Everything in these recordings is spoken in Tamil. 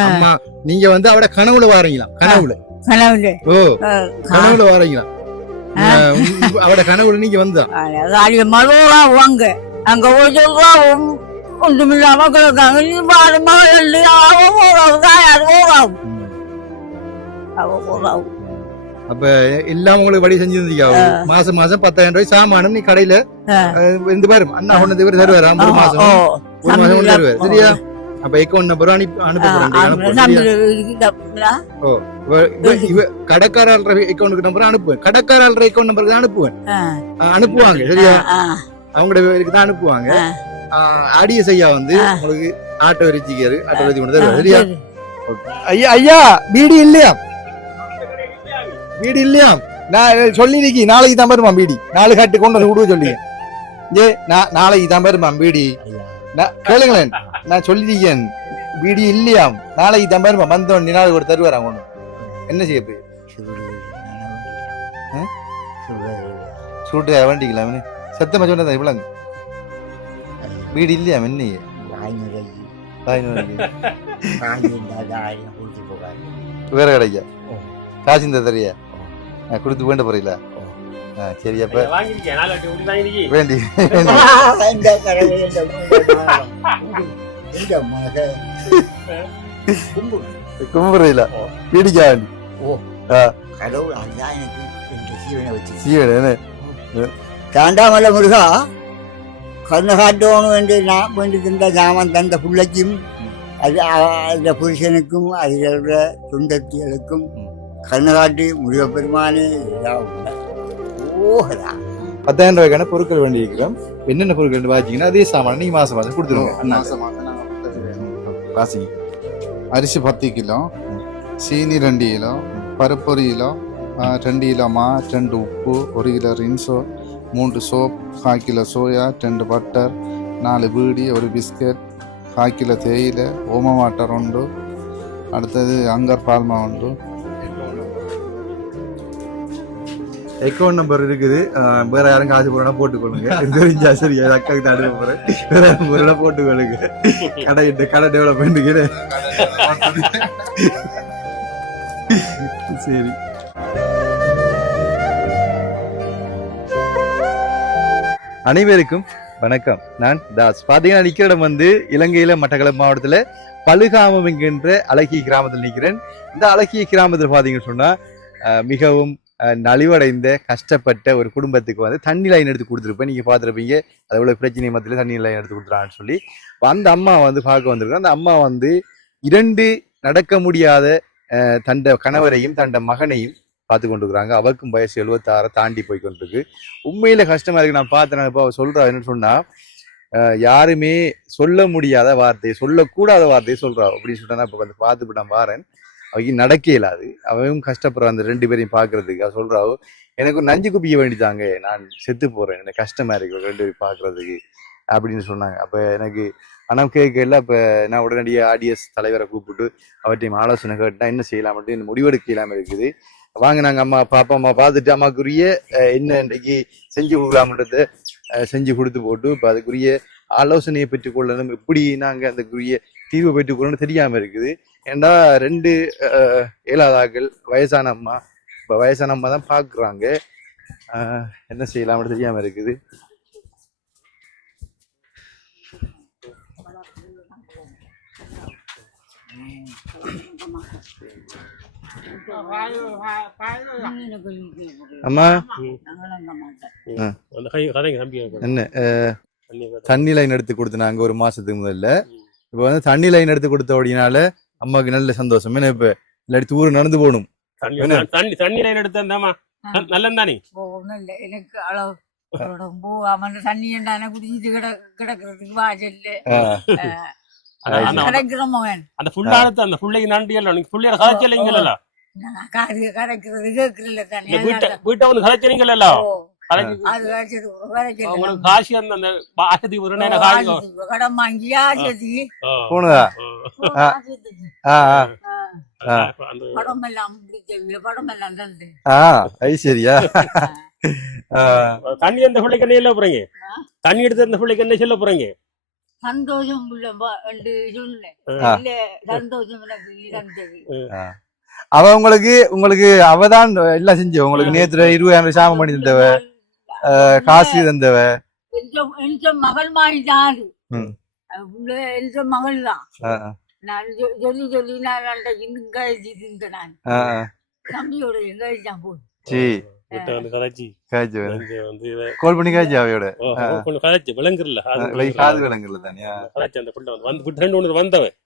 அம்மா நீங்க வந்து அவட கனவுல வாரீங்களா? கனவுல ஓ கனவுல வாரீங்களா? அவட கனவுல நீங்க வந்தா மருவா வாங்க அங்க ஒன்றுமில்லாம கிடக்காங்க. நீ பாரு மகள் அப்ப எல்லாம் உங்களுக்கு வழி செஞ்சிருந்தீங்க. மாசம் மாசம் 10,000 ரூபாய் சாமானும் நீ கடையில இந்த பாரு அண்ணா கொண்டு இவர் தருவாரு. ஒரு மாசம் கொண்டு தருவாரு. சரியா? அப்ப அக்கௌண்ட் நம்பர் கடைக்காரர் அக்கௌண்ட் நம்பர் அனுப்புவேன். கடைக்காரர் அக்கௌண்ட் நம்பருக்கு தான் அனுப்புவாங்க. சரியா? அவங்களோட தான் அனுப்புவாங்க. ஆடியோ செய்யா வந்து உங்களுக்கு ஆட்டோ வச்சுக்காரு. ஆட்டோ வச்சு கொண்டு தருவாரு. சரியா? ஐயா ஐயா பீடி இல்லையா? பீடி இல்லையா? நான் சொல்லிருக்கேன் நாளைக்கு தான் வருமா பீடி. 4 கட்டு கொண்டு வந்து விடுவ சொல்லி நாளைக்கு தான் வருமா பீடி. கேளுங்களேன், நான் சொல்லிருக்கேன் பீடி இல்லையா? நாளைக்கு தான் வருமா. வந்தோம் நாளைக்கு ஒரு தருவாராங்க ஒண்ணு. என்ன செய்ய போய் சூட்டு வண்டிக்கலாம் சத்தமா சொன்னதா இவ்வளவு பீடி இல்லையா? என்ன வேற கிடைக்கா காசு இந்த தெரியா கொடுத்து வேண்ட போறீங்களா? சரி அப்ப வேண்டி கும்புறீங்களா? பீடிக்கா வேண்டி தாண்டாமல்ல முருகா கண்ணு காட்டணும் என்று நான் வேண்டியிருந்த ஜாமன் தந்த பிள்ளைக்கும் அது அந்த புருஷனுக்கும் அதிகள துண்டத்திகளுக்கும் கண்ணு காட்டி முருக பெருமானே 10,000 ரூபாய்க்கான பொருட்கள் வேண்டி இருக்கிறோம். என்னென்ன பொருட்கள் வாங்கிங்கன்னா அதே சாமான நீங்க மாசம் மாசம் கொடுத்துருங்க. வாசிங்க. அரிசி 10 கிலோ, சீனி 2 கிலோ, பருப்பு 1 கிலோ, 2 கிலோ மா, 2 உப்பு, 1 kilo Rinso, 3 soap, 1/4 kilo soya, 2 butter, 4 beedi, 1 biscuit, 1/4 kilo தேயிலை, ஓம வாட்டர் உண்டு, அடுத்தது அங்கர் பால்மா உண்டு. அக்கௌண்ட் நம்பர் இருக்குது. வேற யாரும் காசு போறா போட்டுக்கொள்ளுங்க. தெரிஞ்சா சரி அக்காவுக்கு தான் அனுப்ப போறேன். வேற யாரும் போட்டுக்கொள்ளுங்க. கடை டெவலப்மெண்ட்டுக்கு சரி. அனைவருக்கும் வணக்கம். நான் தாஸ். பாத்தீங்கன்னா நிக்கிற இடம் வந்து இலங்கையில மட்டக்களப்பு மாவட்டத்துல பழுகாமம் என்கின்ற அழகிய கிராமத்தில் நிற்கிறேன். இந்த அழகிய கிராமத்தில் பாத்தீங்கன்னு சொன்னா மிகவும் நலிவடைந்த கஷ்டப்பட்ட ஒரு குடும்பத்துக்கு வந்து தண்ணி லைன் எடுத்து கொடுத்துருப்பேன். நீங்க பார்த்துருப்பீங்க அது எவ்வளவு பிரச்சனை மத்தியில தண்ணி லைன் எடுத்து கொடுத்துறான்னு சொல்லி. அந்த அம்மா வந்து பார்க்க வந்திருக்கோம். அந்த அம்மா வந்து 2 நடக்க முடியாத தண்ட கணவரையும் தண்ட மகனையும் பார்த்து கொண்டிருக்கிறாங்க. அவருக்கும் வயசு 76 தாண்டி போய் கொண்டிருக்கு. உண்மையில கஷ்டமா இருக்கு. நான் பார்த்தேன். இப்போ சொல்றா என்னன்னு சொன்னா யாருமே சொல்ல முடியாத வார்த்தையை சொல்லக்கூடாத வார்த்தையை சொல்றா அப்படின்னு சொன்னா இப்ப வந்து பார்த்துட்டு நான் பாறேன். அவங்க நடக்க இயலாது. அவன் கஷ்டப்படுறான் அந்த 2 பேரையும் பாக்குறதுக்கு. அவ சொல்றாவோ எனக்கு நஞ்சு குப்பிக்க வேண்டித்தாங்க, நான் செத்து போறேன், எனக்கு கஷ்டமா இருக்கு 2 பேரும் பாக்குறதுக்கு அப்படின்னு சொன்னாங்க. அப்ப எனக்கு அண்ணம் கேட்கல. அப்ப நான் உடனடியாக ஆடிஎஸ் தலைவரை கூப்பிட்டு அவற்றையும் ஆலோசனை கேட்டா என்ன செய்யலாம் அப்படின்னு முடிவெடுக்க இல்லாம இருக்குது. வாங்க நாங்க அப்பா அம்மா பார்த்துட்டு அம்மாக்குரிய என்ன இன்றைக்கு செஞ்சு கொடுக்கலாம்ன்றத செஞ்சு கொடுத்து போட்டு இப்ப அதுக்குரிய ஆலோசனையை பெற்றுக்கொள்ளணும், எப்படி நாங்க அதுக்குரிய தீர்வு பெற்றுக்கொள்ளணும்னு தெரியாம இருக்குது. ஏண்டா 2 ஏழாதாக்கள் வயசான அம்மா. இப்ப வயசான அம்மா தான் பாக்குறாங்க. என்ன செய்யலாம்னு தெரியாம இருக்குது. அம்மா என்ன தண்ணி லைன் எடுத்து கொடுத்தனாங்க ஒரு மாசத்துக்கு முதல்ல. இப்ப வந்து தண்ணி லைன் எடுத்து கொடுத்த அப்படினால அம்மாவுக்கு நல்ல சந்தோஷம். ஏன்னா இப்ப இல்லாட்டி ஊரு நடந்து போகணும். தண்ணி லைன் எடுத்து நல்லதானே எனக்கு அளவு தண்ணி குடிச்சிட்டு கிடக்குறதுக்கு வாசல்ல அந்த புள்ளாரத்தை அந்த புள்ளைக்கு நன்றி எல்லாம் நீங்க புள்ளைய கதைச்சலைங்களா வீட்டை வந்து கதைச்சலைங்களா உங்களுக்கு காசி அந்த ஆசதி ஒரு கடன் வாங்கி போனதா படம் எல்லாம் படம் எல்லாம் தந்து சரியா தண்ணி அந்த பிள்ளைக்கு என்ன சொல்ல போறீங்க? தண்ணி எடுத்து அந்த பிள்ளைக்கு என்ன சொல்ல போறீங்க? சந்தோஷம் என்று சொன்னேன். இல்ல, சந்தோஷம் எனக்கு இழந்தது. அவ உங்களுக்கு அவதான் எல்லாம் செஞ்சு உங்களுக்கு நேற்று 20,000 சாமம் பண்ணி தந்தவ, காசு தந்தவ. என்ற மகள் மாறிட்டாரு. ம். என்ற மகள் தான். நான் சொல்லி நான் அன்றைக்கு இன்னும் கழிச்சு தின்றேன். நான் தம்பியோட கழிச்சான் போய். கதைச்சி கால் பண்ணி காய்ச்சி அவையோட கதைச்சு விளங்குறல காது விளங்குல தானியா கதைச்சு அந்த பிள்ளை வந்து ரெண்டு ஒன்று வந்தவன்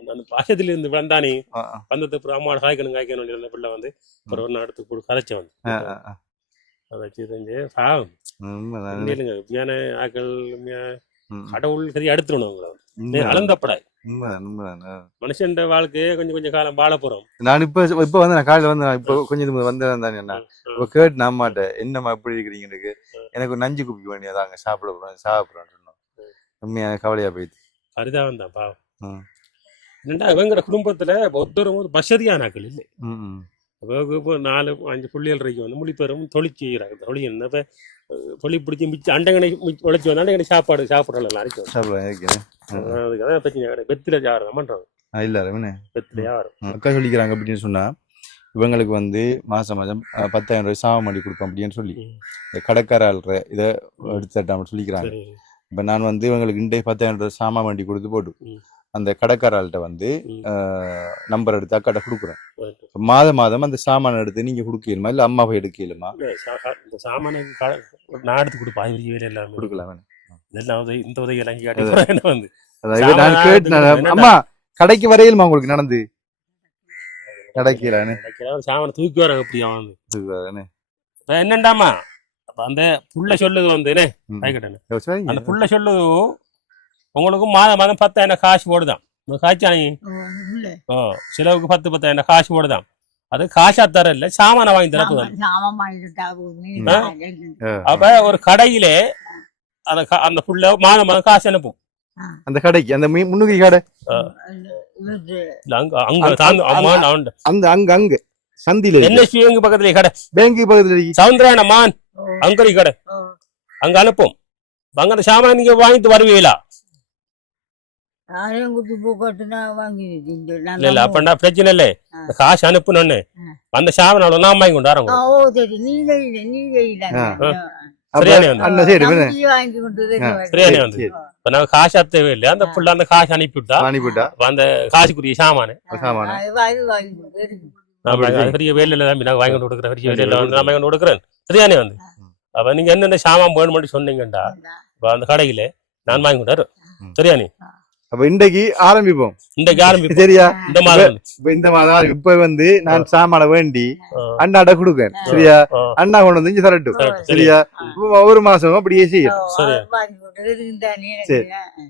அந்த பாசத்துல இருந்து வந்தானே வந்தது அப்புறம் அம்மா காய்க்கணும் அந்த பிள்ளை வந்து அப்புறம் ஒரு அடுத்து கூட கதைச்ச வந்து கதைச்சு செஞ்சு பாவம் இல்லைங்க ஆக்கள் கடவுள் சரி எடுத்துடணும் அவங்கள அளந்தப்படாது. மனுஷன் வாழ்க்கையே கொஞ்சம் காலம் வாழ போறோம். நான் இப்ப வந்து நான் காலையில வந்து இப்ப கொஞ்சம் வந்தேன் தானே. என்ன இப்ப கேட்டு நான் மாட்டேன் என்னம்மா எப்படி இருக்கிறீங்க, எனக்கு நஞ்சு குப்பி வேண்டியதாங்க சாப்பிடுறேன் சொன்னோம். உண்மையான கவலையா போயிடுச்சு. சரிதான் தான் பாவம். என்னண்டா இவங்கிற குடும்பத்துல ஒருத்தரும் வசதியான ஆக்கள் இல்லை. இப்போ 4-5 பிள்ளைகள் இருக்கு வந்து முடிப்பெறும் தொழில் செய்யறாங்க. தொழில் என்ன தொழில் பிடிச்சி மிச்சம் அண்டங்கனை உழைச்சி வந்து அண்டங்கனை சாப்பிடலாம் அரைக்கும். அதுக்காக பிரச்சனை வெத்தில யாரும் பண்றாங்க இல்ல வெத்தில யாரும் அக்கா சொல்லிக்கிறாங்க அப்படின்னு சொன்னா இவங்களுக்கு வந்து மாசம் 10,000 ரூபாய் சாமம் பண்ணி கொடுப்போம் அப்படின்னு சொல்லி கடைக்கார ஆள்ற இதை எடுத்துட்டான்னு சொல்லிக்கிறாங்க. இப்ப நான் வந்து இவங்களுக்கு இன்றைய 10,000 ரூபாய் சாமான் வண்டி கொடுத்து போட்டு அந்த கடைக்காராள்கிட்ட வந்து நம்பர் எடுத்து அக்காட்ட கொடுக்குறேன். மாதம் அந்த சாமான எடுத்து நீங்க கொடுக்கலுமா இல்ல அம்மா போய் எடுக்கலுமா? இந்த சாமான நான் எடுத்து கொடுப்பா எல்லாம் கொடுக்கலாம். இந்த உதவி எல்லாம் வந்து நான் கேட்டேன் அம்மா கடைக்கு வரையிலுமா உங்களுக்கு நடந்து கிடைக்கலான்னு சாமான தூக்கி வர அப்படியா வந்து என்னண்டாமா அந்த புள்ள சொல்லுது வந்து அந்த புள்ள சொல்லுது உங்களுக்கு மாதம் 10,000 காசு போடுதான் காய்ச்சானி சிலவுக்கு 10,000 காசு போடுதான். அது காசா தர இல்ல சாமான வாங்கி தரப்பு. அப்ப ஒரு கடையிலே அந்த புள்ள மாதம் காசு அனுப்பும் அந்த கடைக்கு அந்த முன்னுக்கு கடை அங்க சந்தில என்ன பக்கத்துல கடை பேங்க் பக்கத்துல சவுந்தராயன மான் அங்க கடை அங்க அனுப்பும். அங்க அந்த சாமான நீங்க வாங்கிட்டு வருவீங்களா? அப்ப பிரச்சனை இல்ல காசு அனுப்புனு அந்த சாமான நான் வாங்கி கொண்டு வரோம். காசு தேவை இல்லை அந்த புள்ள அந்த காசு அனுப்பிவிட்டா அந்த காசுக்குரிய சாமான பெரிய வேலையில தான் நான் வாங்கி கொடுக்குறேன். பெரிய வேலையில வந்து நான் வாங்கி கொடுக்குறேன். சரியானே வந்து அப்ப நீங்க என்னென்ன சாமான் வேணும்னு சொன்னீங்கடா அந்த கடையில நான் வாங்கி கொடுத்தாரு. சரியானே அப்ப இன்றைக்கு ஆரம்பிப்போம். சரியா இந்த மாதம் இப்ப வந்து நான் சாமான வேண்டி அண்ணாட்ட கொடுக்கேன். சரியா அண்ணா கொண்டு வந்து இங்க தரட்டும். சரியா ஒரு மாசம் அப்படியே செய்யும்.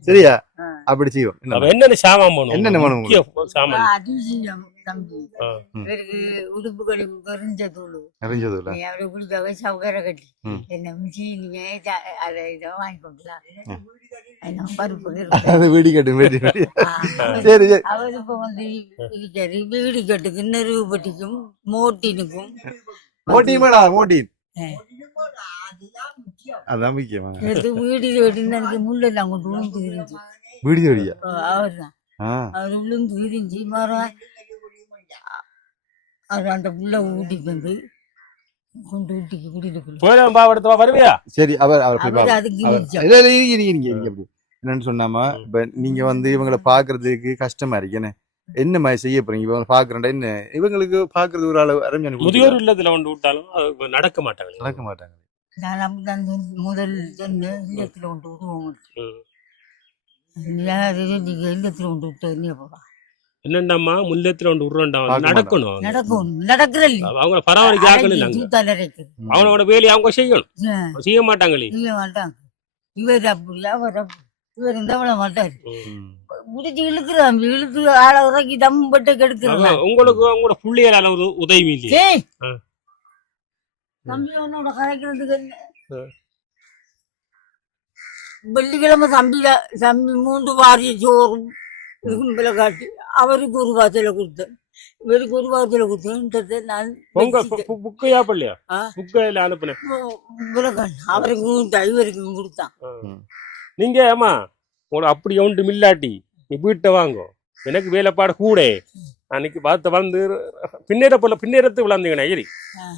சரியா அப்படி செய்வோம். என்னென்ன சாமான் என்னென்ன சாமான் உடுப்புகளும் கறிஞ்சதூள் சவுகர கட்டி என்ன மிஷினிங்க அதை இதை வாங்கி கொண்டுலாம் பருப்பு வீடு கட்டு. அவர் இப்ப வந்து வீடு கட்டுக்கு நெருவுப்பட்டிக்கும் மோட்டினுக்கும் அதான் முக்கியமா வீடு கட்டினு முள்ளெல்லாம் கொண்டு விழுந்து இருந்துச்சு. வீடு வழியா அவர் தான் அவர் விழுந்து விரிஞ்சு மரம் அவர் அந்த புள்ள ஊட்டிக்கு வந்து கொண்டு ஊட்டிக்கு குடியிருக்க வருவியா? சரி என்னன்னு சொன்னாமா இப்ப நீங்க வந்து இவங்களை பாக்குறதுக்கு கஷ்டமா இருக்கு. என்ன மாதிரி செய்ய போறீங்க இவங்க பாக்குறேன்டா என்ன இவங்களுக்கு பாக்குறது ஒரு அளவு அரஞ்சு முதியோர் இல்லத்துல ஒன்று விட்டாலும் நடக்க மாட்டாங்க. நான் முதல் இல்லத்துல கொண்டு விடுவோம். இல்லத்துல கொண்டு விட்டு என்ன போவா என்னண்டாமா முல்லத்துல ஒன்று விடுறோம்டா நடக்கணும் அவங்க பராமரிக்க அவனோட வேலையை அவங்க செய்யணும். செய்ய மாட்டாங்களே இவர் அப்படியா இவர் இந்த மாட்டாரு முடிச்சு இழுத்து ஆள உறக்கி தம்பட்டு கெடுக்கிறாங்க. உங்களுக்கு அவங்களோட பிள்ளையால ஒரு உதவி இல்லையே தம்பி உன்னோட கரைக்கிறதுக்கு என்ன வெள்ளிக்கிழமை தம்பி 3 வாரிய சோறும் கும்பல காட்டி அவருக்கு ஒரு வாரத்துல கொடுத்தேன் இவருக்கு ஒரு வாரத்துல கொடுத்தேன்றது நான் புக்கையா பள்ளியா புக்கையில அனுப்புனேன் அவருக்கு இவருக்கு கொடுத்தான். நீங்க ஆமா உங்களுக்கு அப்படி ஒன்றும் இல்லாட்டி நீ வீட்டை வாங்கோ எனக்கு வேலைப்பாடு கூட அன்னைக்கு பார்த்து வந்து பின்னேரத்து விளாந்தீங்கண்ணா ஏறி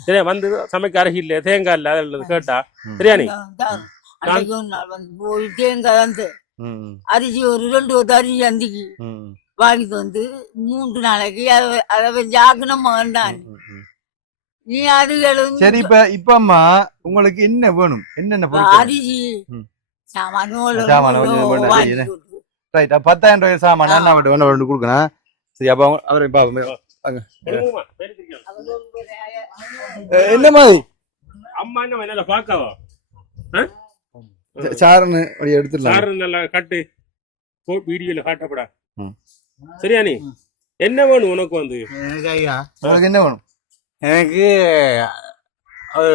சரியா வந்து சமைக்க அருகி இல்லை தேங்காய் இல்லை அதில் கேட்டா சரியா நீ அன்னைக்கு ஒரு நாள் வந்து போய் தேங்காய் வந்து அரிசி ஒரு 2 கொத்து அரிசி அந்திக்கு வாங்கிட்டு வந்து 3 நாளைக்கு அதை வச்சு ஆக்கணும் வேண்டான் நீ அது சரி இப்ப அம்மா உங்களுக்கு என்ன வேணும் என்னென்ன அரிசி சாமான் ரைட் 10,000 ரூபாய் சாமான் என்ன வேணும் கொடுக்கணும் சரி அப்ப அவரை என்ன மாதிரி அம்மா என்ன வேணால பாக்கவா சாரன்னு எடுத்துடலாம் சாரன் நல்லா காட்டு வீடியோல காட்டப்படா சரியா நீ என்ன வேணும் உனக்கு வந்து உங்களுக்கு என்ன வேணும் எனக்கு ஒரு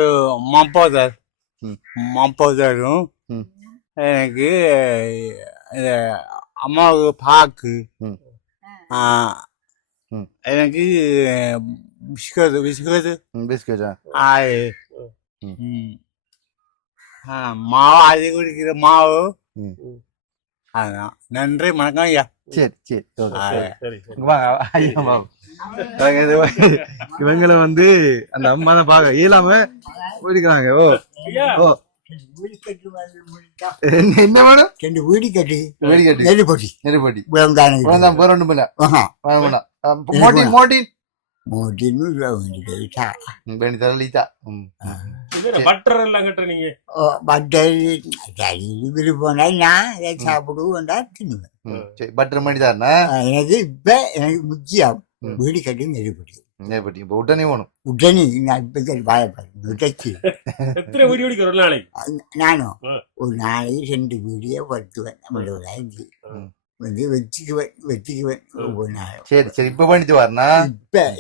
30,000 எனக்கு அம்மாவுக்கு பாக்கு எனக்கு பிஸ்கட் மாவு அது குடிக்கிற மாவு அதான் நன்றி வணக்கம் ஐயா சரி சரி இவங்களை வந்து அந்த அம்மா தான் பாக்க இயலாம போயிருக்கிறாங்க ஓ ஓ என்ன வேணும் 2 வீடு கட்டி நெருப்பட்டி மோட்டின் பட்டர் எல்லாம் கட்ட நீங்க விருப்பம் நான் சாப்பிடுவோம் தின்னுவேன் பட்டர் மணி தான் எனக்கு இப்ப எனக்கு முக்கியம் வீடு கட்டி நெருப்பட்டி உடனே வேணும் உடனே நான் இப்ப வாயப்பாடு எத்தனை வீடியோ ஒரு நாளைக்கு நானும் ஒரு நாளைக்கு 2 வீடியோ படுத்துவேன் நம்மளோட வந்து வச்சுக்குவேன் ஒவ்வொரு நாளும் சரி சரி இப்ப பண்ணிட்டு வரனா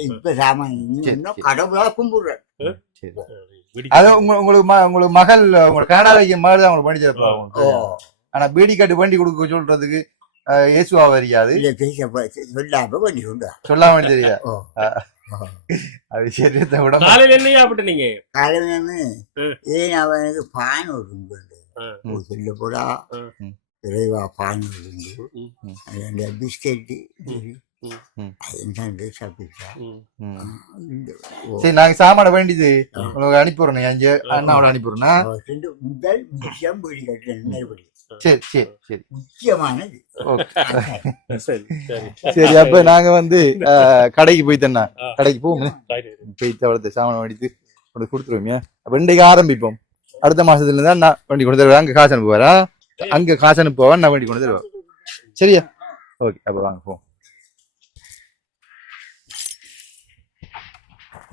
இப்ப சாமான் கடவுளா கும்பிடுறேன் அது உங்களுக்கு மகள் உங்களுக்கு கனடா வைக்கும் மாதிரி தான் உங்களுக்கு பண்ணி தருப்பாங்க ஆனா பீடி கட்டு வண்டி கொடுக்க சொல்றதுக்கு இயேசுவா வரியாது சொல்லாம பண்ணி கொண்டு சொல்லாம தெரியா அது சரி விட காலையில என்ன சாப்பிட்டு நீங்க காலையில ஏன் அவனுக்கு பான் ஒரு சொல்ல போடா விரைவா பான் உண்டு பிஸ்கெட்டு சரி நாங்க சாமான வேண்டியது உங்களுக்கு அனுப்பிடுறோம் அஞ்சு அண்ணாவோட அனுப்பிடுறோம்னா முதல் விஷயம் வீடு கட்டுறது சரி சரி சரி முக்கியமானது சரி அப்ப நாங்க வந்து கடைக்கு போய்த்தண்ணா கடைக்கு போவோம் போய்த்து அவ்வளவு சாமான வேண்டிட்டு கொடுத்துருவோம் அப்ப இன்றைக்கு ஆரம்பிப்போம் அடுத்த மாசத்துல இருந்தா நான் வண்டி கொண்டு தருவேன் அங்க காசு அனுப்புவாரா அங்க காசு அனுப்புவான் நான் வண்டி கொண்டு தருவேன் சரியா ஓகே அப்ப வாங்க போவோம்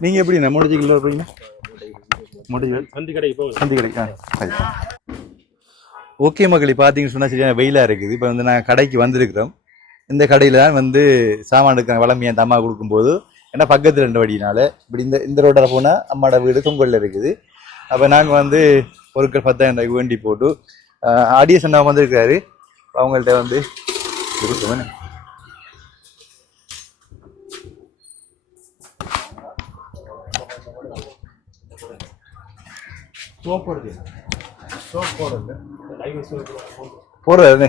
நீங்க எப்படி மோட்டர் போறீங்க சந்தி கடை ஓகே மகளி பார்த்தீங்கன்னு சொன்னா சரியான வெயிலா இருக்குது இப்போ வந்து நாங்கள் கடைக்கு வந்திருக்கிறோம் இந்த கடையில தான் வந்து சாமான் எடுக்கிற வளமையை அந்த அம்மா கொடுக்கும்போது ஏன்னா பக்கத்து 2 வழியினால இப்படி இந்த ரோட்டில் போனால் அம்மாவோட வீடு தொங்கல்ல இருக்குது அப்போ நாங்கள் வந்து பொருட்கள் 10,000 ரூபாய்க்கு வேண்டி போட்டு ஆடியன்ஸ் அண்ணா வந்திருக்காரு அவங்கள்ட்ட வந்து போடுறது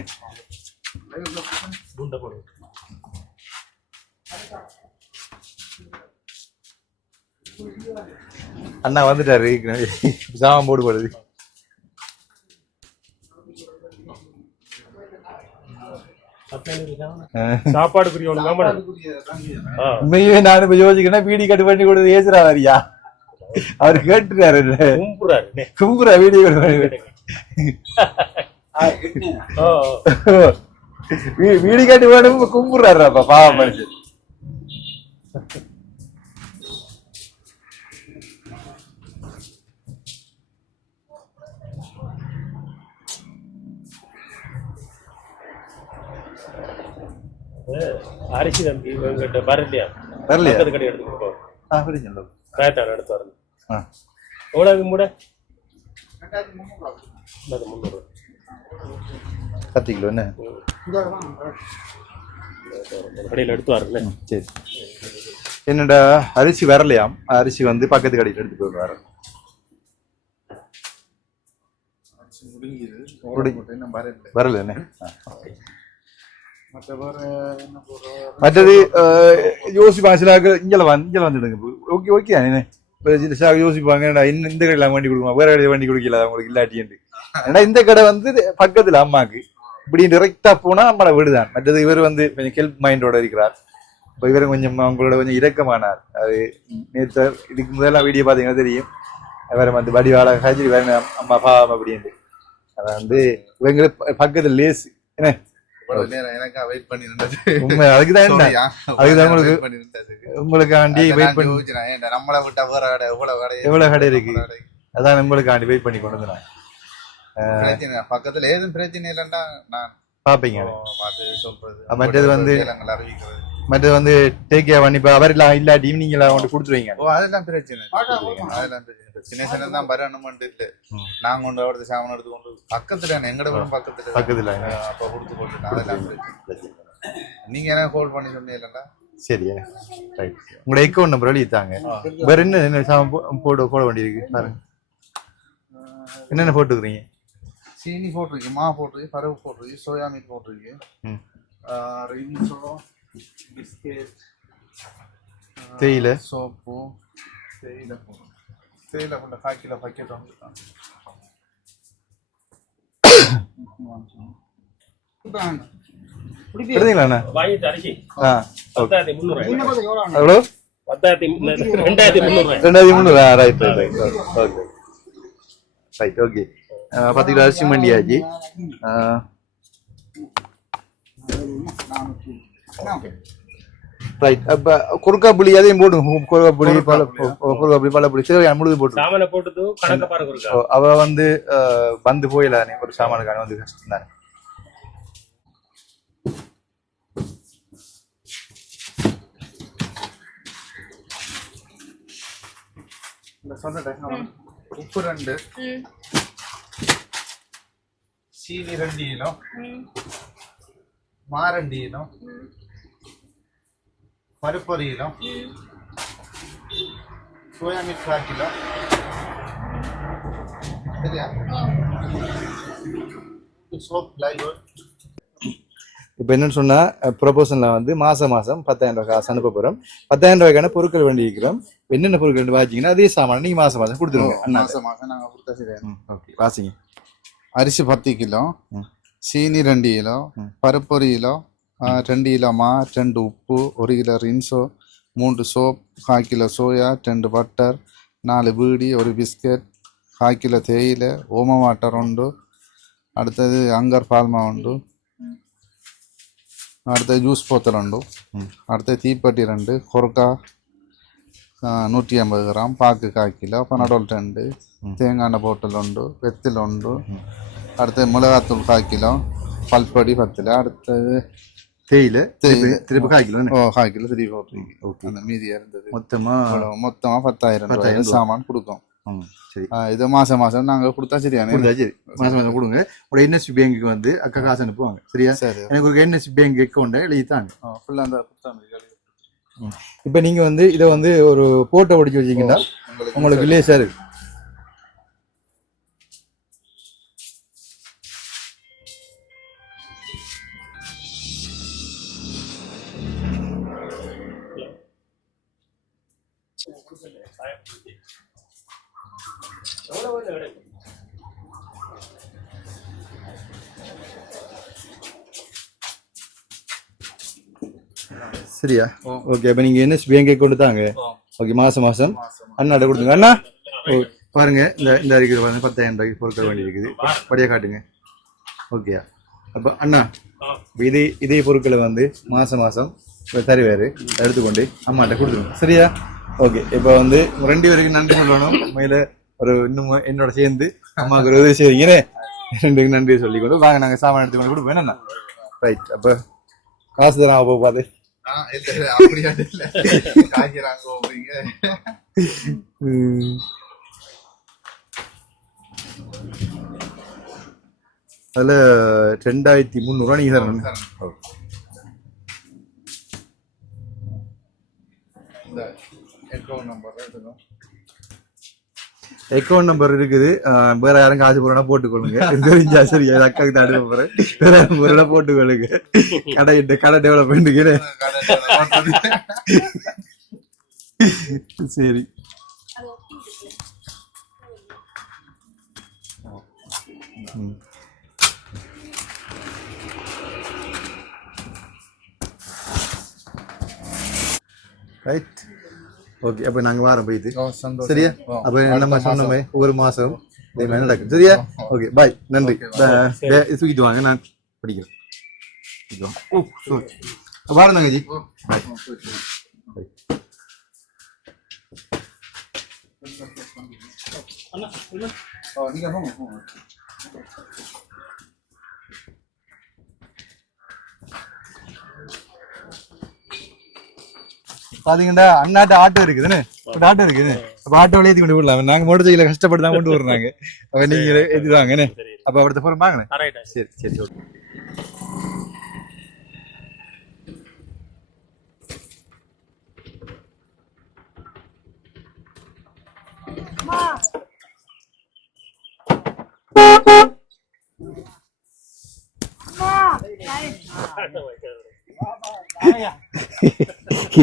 அண்ணா வந்துட்டாரு சாமான் போடு போடுது சாப்பாடு உண்மையே நான் இப்ப யோசிக்கிறேன் பீடி கட்டு பண்ணி கொடுத்து ஏசுறா வரியா அவர் கேட்டுறாரு கும்புறா வீடியோ வீடு கட்டி வேணும் கும்பிடுறாருப்பா பாவம் மனுஷன் அரிசி தம்பி வரலையா கடை எடுத்துக்கோ எடுத்து வரணும் எவ்வளவு மூட 300 10 கிலோ என்ன கடையில் எடுத்து வரல சரி என்னடா அரிசி வரலையாம் அரிசி வந்து பக்கத்து கடையில் எடுத்து போய் வர முடிஞ்சது முடிஞ்சு. வரல வரல என்ன மற்ற வேற என்ன போடுறோம் மற்றது யோசிப்பாங்க இங்கே வந்துடுங்க ஓகே ஓகே தானே இப்போ யோசிப்பாங்க இந்த கடையில் வண்டி கொடுக்குமா வேற கடையில் வண்டி கொடுக்கல அவங்களுக்கு இல்லாட்டின்னு ஏன்னா இந்த கடை வந்து பக்கத்துல அம்மாக்கு இப்படி டிரெக்டா போனா நம்மளை விடுதான் மற்றது இவர் வந்து கொஞ்சம் ஹெல்ப் மைண்டோட இருக்கிறார் இப்போ இவர் கொஞ்சம் அவங்களோட கொஞ்சம் இரக்கமானார் அது நேற்று இதுக்கு முதல்ல வீடியோ பார்த்தீங்கன்னா தெரியும் வேற வந்து வடிவாள ஹஜரி வேற அம்மா பாவம் அப்படின்ட்டு அதை வந்து இவங்க பக்கத்துல லேஸ் என்ன எனக்கா வெயிட் பண்ணி உண்மை அதுக்குதான் உங்களுக்காண்டி வெயிட் பண்ணி நம்மளை விட்டா வேற கடை எவ்வளவு கடை இருக்கு அதான் உங்களுக்காண்டி வெயிட் பண்ணி கொண்டு வந்தேன் பிரச்சனை பக்கத்துல ஏதும் பிரச்சனை இல்லைன்னா நான் பாப்பீங்க சொல்றது மற்றது வந்து அறிவிக்கிறது மற்றது வந்து டேக் கேர் பண்ணி இப்போ அவர் இல்லாட்டி ஈவினிங் எல்லாம் கொண்டு கொடுத்துருவீங்க அதெல்லாம் பிரச்சனை அதெல்லாம் பிரச்சனை சின்ன சின்ன தான் வரணுமெண்டு இல்லை நாங்க கொண்டு அவரது சாமான் எடுத்து கொண்டு பக்கத்துல எங்கட வீடும் பக்கத்துல அப்ப கொடுத்து போட்டு அதெல்லாம் பிரச்சனை நீங்க என்ன கால் பண்ணி சொன்னீங்களா சரியா ரைட் உங்களோட அக்கௌண்ட் நம்பர் எழுதித்தாங்க வேற என்ன சாமான் போட வேண்டியிருக்கு பாருங்க என்னென்ன போட்டுக்கிறீங்க சீனி போட்டிருக்கு மா போட்டிருக்கு பருப்பு போட்டிருக்கு சோயா மீட் போட்டிருக்கு ரின்சோ பிஸ்கெட் தேயிலை சோப்பு தேயிலை கொண்ட 5 கிலோ பாக்கெட் வாங்கிட்டான் எடுத்தீங்களாண்ணா வாங்கிட்டு அரிசி ஆ 10,300 எவ்வளோ 2,300 right okay right okay 10 kilo அரிசி மண்டியாச்சு ரைட் அப்ப குறுக்கா புளி அதையும் போடுங்க குறுக்கா புளி பல புளி தேவையான முழுது போட்டு சாமான போட்டது கணக்க பாருங்க அவ வந்து போயிடலானே ஒரு சாமானுக்கான வந்து கஷ்டம் தானே சொன்னேன் உப்பு 2 சீனி 2 கிலோ மா 2 கிலோ பருப்பு 1 கிலோ சோயா மீட் 4 கிலோ சரியா சோப் லைவர் இப்போ என்னன்னு சொன்னா ப்ரொபோசனில் வந்து மாசம் 10,000 ரூபாய் காசு அனுப்ப போகிறோம் 10,000 ரூபாய்க்கான பொருட்கள் வேண்டி இருக்கிறோம் என்னென்ன பொருட்கள் வாங்கிங்கன்னா அதே சாமான நீங்கள் மாசம் கொடுத்துருங்க மாசம் நாங்கள் கொடுத்தா சரியா ஓகே வாசிங்க அரிசி 10 கிலோ சீனி 2 கிலோ பருப்பு 1 கிலோ 2 கிலோ மா 2 உப்பு 1 kilo Rinso 3 soap 1/2 kilo soya 2 butter 4 beedi 1 biscuit 1/2 kilo தேயிலை ஓம வாட்டர் உண்டு அடுத்தது அங்கர் பால்மா உண்டு அடுத்தது ஜூஸ் போத்தல் உண்டு அடுத்தது தீப்பெட்டி 2 கொரக்கா 150 கிராம் பாக்கு 1/4 கிலோ பனடோல் 2 தேங்காய் போட்டல் உண்டு வெத்தில் உண்டு அடுத்தது மிளகாத்தூள் 1/4 கிலோ பல்பொடி 10 அடுத்தது தேயிலை திருப்பி 1/4 கிலோ 1/4 கிலோ திருப்பி போட்டிருக்கு ஓகே அந்த மீதியாக இருந்தது மொத்தமா 10,000 சாமான் கொடுக்கும் சரி இது மாசம் நாங்கள் கொடுத்தா சரியான சரி மாசம் கொடுங்க ஒரு என்எஸ்சி பேங்குக்கு வந்து அக்கா காசு அனுப்புவாங்க சரியா சரி எனக்கு ஒரு என்எஸ்சி பேங்க் அக்கௌண்ட்டை எழுதித்தாங்க ஃபுல்லாக அந்த இப்போ நீங்க வந்து இதை வந்து ஒரு போட்டோ ஒடிச்சு வச்சீங்கன்னா உங்களுக்கு வில்லேஜா இருக்கு சரியா ஓகே அப்ப நீங்க என்எஸ் பேங்க் அக்கௌண்ட் தாங்க ஓகே மாசம் அண்ணாட்ட கொடுத்துங்க அண்ணா பாருங்க இந்த அறிக்கை பாருங்க 10,000 ரூபாய்க்கு பொருட்கள் வேண்டி இருக்குது படியா காட்டுங்க ஓகேயா அப்ப அண்ணா இதே பொருட்களை வந்து மாசம் தருவாரு எடுத்துக்கொண்டு அம்மாட்ட கொடுத்துருங்க சரியா ஓகே இப்போ வந்து 2 பேருக்கு நன்றி சொல்லணும் மேல ஒரு இன்னும் என்னோட சேர்ந்து அம்மாவுக்கு ஒரு உதவி செய்வீங்கன்னு 2 நன்றி சொல்லிக்கொண்டு வாங்க நாங்க சாமான் எடுத்துக்கொண்டு கொடுப்போம் என்னண்ணா ரைட் அப்ப காசு தரான் அப்போ பார்த்து அதுல 2,300 நீங்க தரணும் அக்கௌண்ட் நம்பர் இருக்குது. வேற யாரும் காசு போறா போட்டுக்கொள்ளுங்க. தெரிஞ்சா சரி அக்காவுக்கு தான் அனுப்ப போறேன். வேற யாரும் போறா போட்டுக்கொள்ளுங்க. கடை டெவலப்மெண்ட்டுக்கு. சரி ரைட் ஓகே. அப்ப நாங்க வாரம் போயிட்டு சரியா? அப்ப நம்ம சொன்னோமே ஒரு மாசம் இதே மாதிரி நடக்கும் சரியா? ஓகே பாய், நன்றி. தூக்கிட்டு வாங்க, நான் படிக்கிறேன். வாரம் தங்கச்சி. பாத்தீங்கன்னா அண்ணாட்ட ஆட்டோ இருக்குதுன்னு ஆட்டோ இருக்குது. அப்ப ஆட்டோல ஏத்தி கொண்டு விடலாம். நாங்க மோட்டர் சைக்கிள கஷ்டப்பட்டு தான் கொண்டு வர்றாங்க. அப்ப நீங்க ஏத்துவாங்கன்னு அப்ப அவர்த்த போற வாங்க. சரி சரி ஓகே.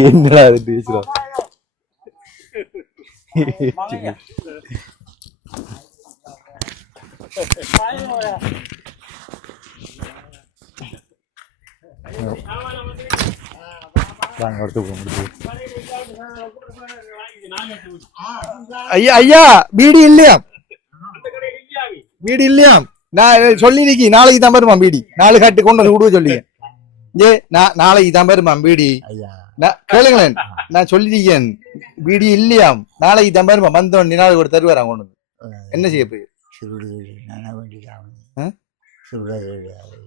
என்னடா அது பேசுறோம்? ஐயா ஐயா பீடி இல்லையா? பீடி இல்லையா? நான் சொல்லிருக்கேன் நாளைக்கு தான் வருமா பீடி. 4 கட்டு கொண்டு வந்து விடுவ சொல்லி நாளைக்கு தான் வருமா பீடி. கேளுங்களேன், நான் சொல்லிருக்கேன் பீடி இல்லையாம். நாளைக்கு தான் வருமா வந்தோம். நாளைக்கு ஒரு தருவாரா கொண்டு. என்ன செய்ய போய்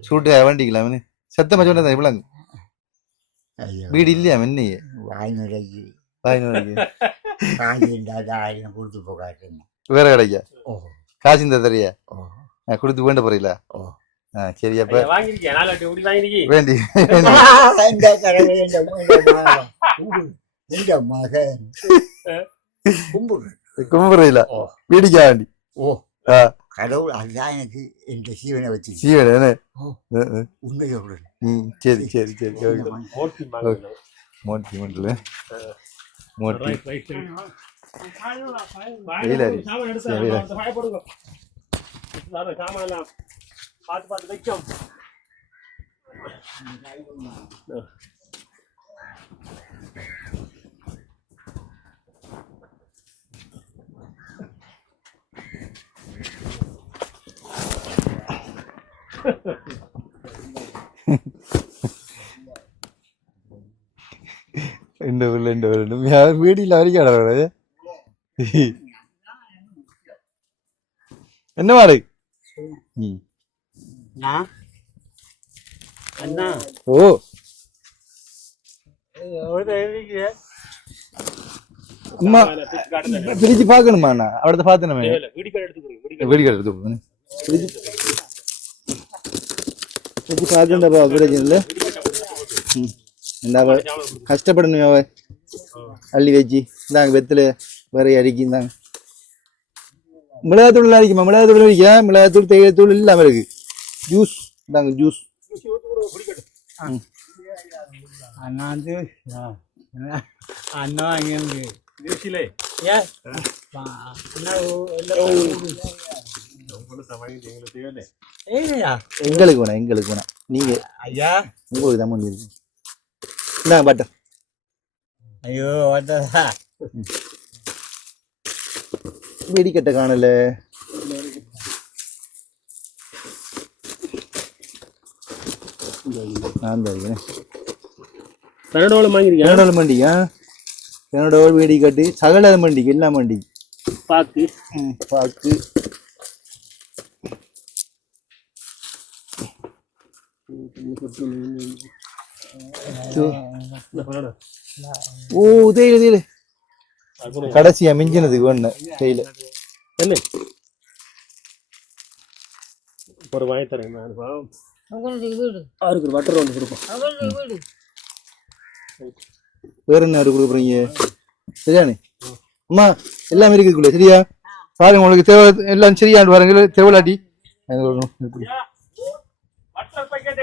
சுட்டு வண்டிக்கலாம் சத்தமா சொன்னதா இவ்வளவு வீடு இல்லையா? என்னையே வாய்நுறைக்கு கொடுத்து போகாட்டு வேற கிடைக்கா காசு இந்த தரையா கொடுத்து வேண்ட போறீங்களா? சரி அப்ப வேண்டி கும்புறையில வீடிக்கா வேண்டி. கடவுள் அதுதான் எனக்கு இந்த சீவனை வச்சு சீவன உண்மை சொல்றேன். சரி சரி சரி மோட்டி மண்டல மோட்டி வீடியில் வரைக்கும் என்ன மாடு ஓ அம்மா பிரிச்சு பாக்கணுமா? அவடத்த பாத்தனமே வீடிக்கார்டு எடுத்து பாக்கண்டா கஷ்டப்படணும். அவ அள்ளி வச்சு இந்தாங்க வெத்துல வேற அரிக்கி இந்தாங்க. மிளகாத்தூள் அரிக்குமா? மிளகாத்தூள் அரிக்க மிளகாத்தூள் தேயிலைத்தூள் இல்லாம இருக்கு. ஜூஸ் இந்தாங்க ஜூஸ். எங்களுக்கு வேணாம் எங்களுக்கு வேணாம். நீங்க ஐயா உங்களுக்கு தான் பண்ணி இந்தாங்க பட்டர். ஐயோ வெடிக்கட்ட காணல. நான் தான் கனடோல மண்டிக்கா கனடோல் வெடிக்கட்டு சகல மண்டிக்கு எல்லா மண்டிக்கு பாக்கு பாக்கு ஓ தேயில கடைசியா மிஞ்சினது ஒண்ணு தேயில என்ன ஒரு வாங்கி தரேன். அவருக்கு பட்டர் ஒன்று கொடுப்போம். வேற என்ன கொடுக்குறீங்க? சரியானே அம்மா எல்லாமே இருக்குதுக்குள்ள சரியா? பாருங்க உங்களுக்கு தேவை எல்லாம் சரியாண்டு பாருங்க தேவலாட்டி வட்டர் பாக்கெட்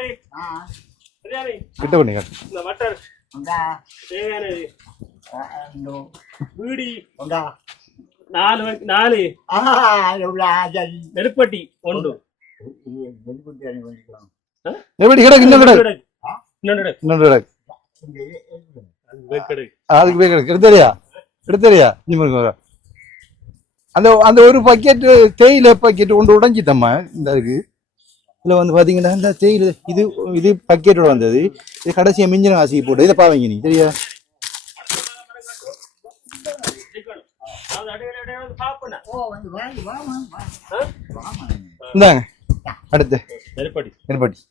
சரியானே கிட்ட பண்ணுங்க இந்த வட்டர் தேவையானது பீடி 4 நெருப்பட்டி 1 எப்படி கிடக்கு இன்னும் கிடக்கு இன்னொரு இன்னொன்று கிடக்கு கிடக்கு அதுக்கு போய் கிடக்கு எடுத்தறியா அந்த அந்த ஒரு பக்கெட் தேயிலை பக்கெட் ஒன்று உடஞ்சிட்டம்மா இந்த இருக்கு இதுல வந்து பாத்தீங்கன்னா இந்த தேயிலை இது பக்கெட்டோட வந்தது இது கடைசியா மிஞ்சின ஆசைக்கு போட்டு இதை பாவீங்க நீ சரியா இந்தாங்க அடுத்து நெருப்பட்டி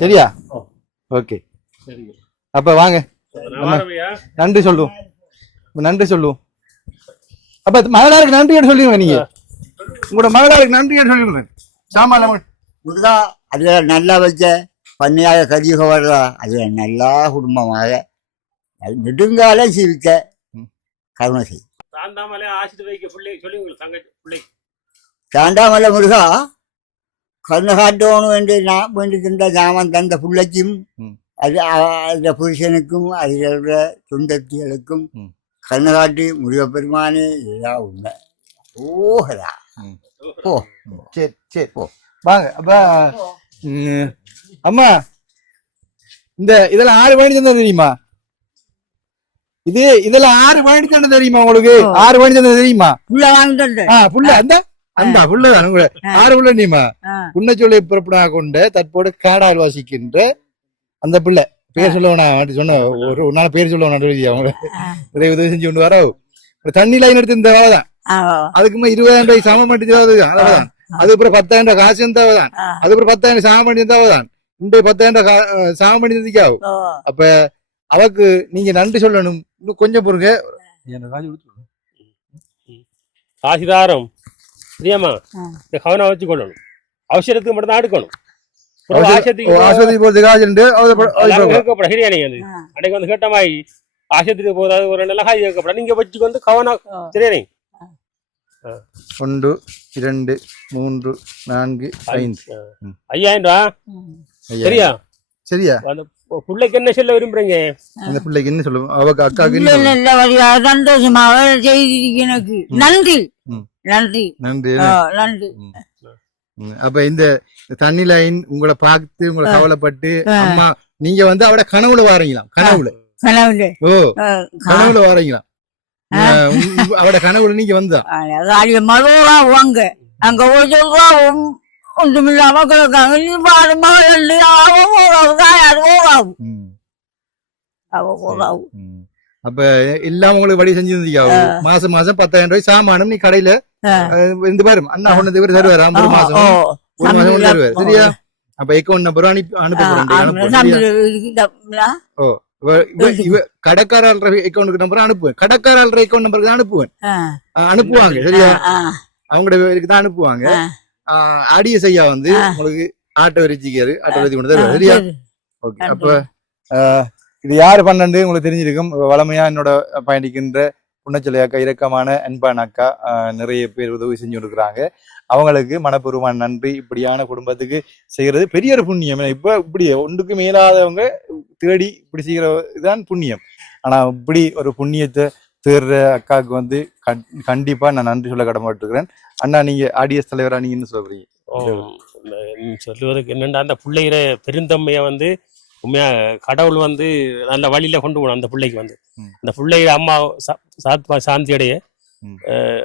சரியா ஓகே அப்ப வாங்க நன்றி சொல்லுவோம் அப்ப மகளாருக்கு நன்றி சொல்லுங்க நீங்க உங்களோட மகளாருக்கு நன்றி சொல்லுங்க சாமான முருகா அதுல நல்லா வச்ச பண்ணையாக கரியுக வர்றா அதுல நல்லா குடும்பமாக நெடுங்காலம் ஜீவிக்க கருணை செய் தாண்டாமலை முருகா கருணை காட்டணும் என்று நான் வேண்டியிருந்த ஞாபகம் தந்த பிள்ளைக்கும் அது அந்த புருஷனுக்கும் அதில் துன்பத்திகளுக்கும் கருணை காட்டி முருகப்பெருமானே இதுதான் உண்மை ஓஹரா ஓ சரி சரி போ வாங்க அப்ப அம்மா இதெல்லாம் 6 வாங்கி தந்தா தெரியுமா இதெல்லாம் 6 வாங்கி தந்தா தெரியுமா உங்களுக்கு 6 வாங்கி தந்தா தெரியுமா புள்ள வாங்கிட்டு புள்ள அந்த புள்ளதான் 6 புள்ள நீமா புண்ணச்சொல்லை புறப்படா கொண்ட தற்போது காடால் வாசிக்கின்ற அந்த பிள்ளை பேர் சொல்லுவேன் சொன்ன ஒரு நாள் பேர் சொல்லுவேன் அவங்க உதவி செஞ்சு கொண்டு வர தண்ணி லைன் எடுத்து இந்த தான் அதுக்குமே 20,000 ரூபாய் சாமம் பண்ணிட்டு அதான் அதுக்கப்புறம் 10,000 ரூபாய் காசு இருந்தாவதான் அதுக்கப்புறம் 10,000 சாமம் பண்ணி இருந்தாவதான் இந்த 10,000 ரூபாய் சாமம் பண்ணி இருந்திக்காவும் அப்ப அவக்கு நீங்க நன்றி சொல்லணும் இன்னும் கொஞ்சம் பொறுங்க காசிதாரம் சரியாமா கவனம் வச்சு கொள்ளணும் அவசரத்துக்கு மட்டும் தான் எடுக்கணும் ஆஸ்பத்திரி போறதுக்கு அன்னைக்கு வந்து கேட்டமாயி ஆஸ்பத்திரி போதாவது ஒரு 2 நாள் கேட்கப்பட நீங்க வச்சுக்கு வந்து கவனம் சரியானே 1 2 3 4 5 5,000 ரூபா சரியா சரியா அந்த பிள்ளைக்கு என்ன சொல்ல விரும்புறீங்க அந்த பிள்ளைக்கு என்ன சொல்லுவோம் அவக்கு அக்காக்கு சந்தோஷமாக செய்திருக்கு எனக்கு நன்றி நன்றி நன்றி நன்றி அப்ப இந்த தண்ணி லைன் உங்களை பார்த்து உங்களை கவலைப்பட்டு அம்மா நீங்க வந்து அவட கனவுல வாரீங்களாம் கனவுல வாரீங்களாம் அவட கனவுல நீங்க வந்தா மறுவா வாங்க அங்க ஒன்றுமில்லாம கிடக்காங்க நீ பாருமா அப்ப எல்லாம் உங்களுக்கு வழி செஞ்சு மாசம் 10,000 ரூபாய் சாமானும் நீ கடையில இந்த பாரு அண்ணா கொண்டு இவர் தருவாரு 1 மாசம் தருவாரு சரியா அப்ப அக்கௌண்ட் நம்பர் கடைக்காரர் அக்கௌண்ட் நம்பர் அனுப்புவேன் கடைக்காரர் அக்கௌண்ட் நம்பருக்கு தான் அனுப்புவாங்க சரியா அவங்களோட தான் அனுப்புவாங்க ஆடியோ செய்யா வந்து உங்களுக்கு ஆட்டோ வரிச்சிக்காரு ஆட்டோ வரிச்சு கொண்டு தருவாரு சரியா ஓகே அப்ப இது யாரு பண்ணண்டு உங்களுக்கு தெரிஞ்சிருக்கும் வளமையா என்னோட பயணிக்கின்ற புண்ணச்சொல்லை அக்கா இரக்கமான அன்பான அக்கா நிறைய பேர் உதவி செஞ்சு கொடுக்குறாங்க அவங்களுக்கு மனப்பூர்வமான நன்றி இப்படியான குடும்பத்துக்கு செய்யறது பெரிய ஒரு புண்ணியம் இப்ப இப்படி ஒன்றுக்கு மேலாதவங்க தேடி இப்படி செய்யற இதுதான் புண்ணியம் ஆனா இப்படி ஒரு புண்ணியத்தை தேடுற அக்காவுக்கு வந்து கண்டிப்பா நான் நன்றி சொல்ல கடமைப்பட்டிருக்கிறேன் அண்ணா நீங்க ஆடியஸ் தலைவரா நீங்க என்ன சொல்றீங்க சொல்லுவதற்கு என்னண்டா அந்த பிள்ளைகிற பெருந்தன்மைய வந்து உண்மையா கடவுள் வந்து நல்ல வழியில கொண்டு போகணும் அந்த பிள்ளைக்கு வந்து அந்த பிள்ளைய அம்மா சாந்தி அடைய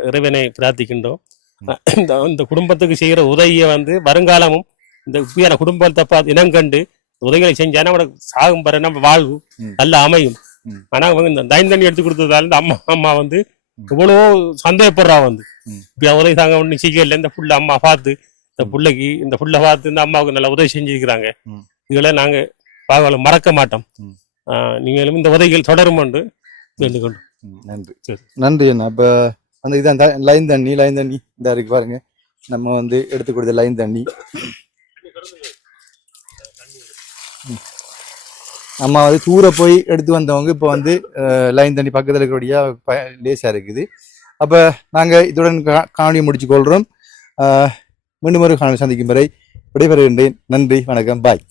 இறைவனை பிரார்த்திக்கின்றோம் இந்த குடும்பத்துக்கு செய்யற உதவியை வந்து வருங்காலமும் இந்த இப்படியான குடும்பத்தை பார்த்து இனம் கண்டு உதவிகளை செஞ்சானா அவனுக்கு சாகும் பெற நம்ம வாழ்வு நல்ல அமையும் ஆனா இந்த தண்ணி எடுத்து கொடுத்ததால இந்த அம்மா வந்து இவ்வளவோ சந்தேகப்படுறா வந்து இப்ப உதவி தாங்க ஒண்ணு செய்யல இந்த புள்ள அம்மா பார்த்து இந்த பிள்ளைக்கு இந்த புள்ள பார்த்து இந்த அம்மாவுக்கு நல்லா உதவி செஞ்சிருக்கிறாங்க இதுல நாங்க பாவல மறக்க மாட்டோம் நீங்களும் இந்த உதவிகள் தொடரும் என்று வேண்டுகொண்டு நன்றி நன்றி அண்ணா அப்ப அந்த இதான் லைன் தண்ணி இந்த இருக்கு பாருங்க நம்ம வந்து எடுத்து கொடுத்த லைன் தண்ணி நம்ம வந்து தூர போய் எடுத்து வந்தவங்க இப்போ வந்து லைன் தண்ணி பக்கத்தில் இருக்கக்கூடிய லேசா இருக்குது அப்ப நாங்க இதுடன் காணொலியை முடிச்சு கொள்றோம். மீண்டும் ஒரு காணொலி சந்திக்கும் வரை விடைபெறுகின்றேன். நன்றி, வணக்கம், பாய்.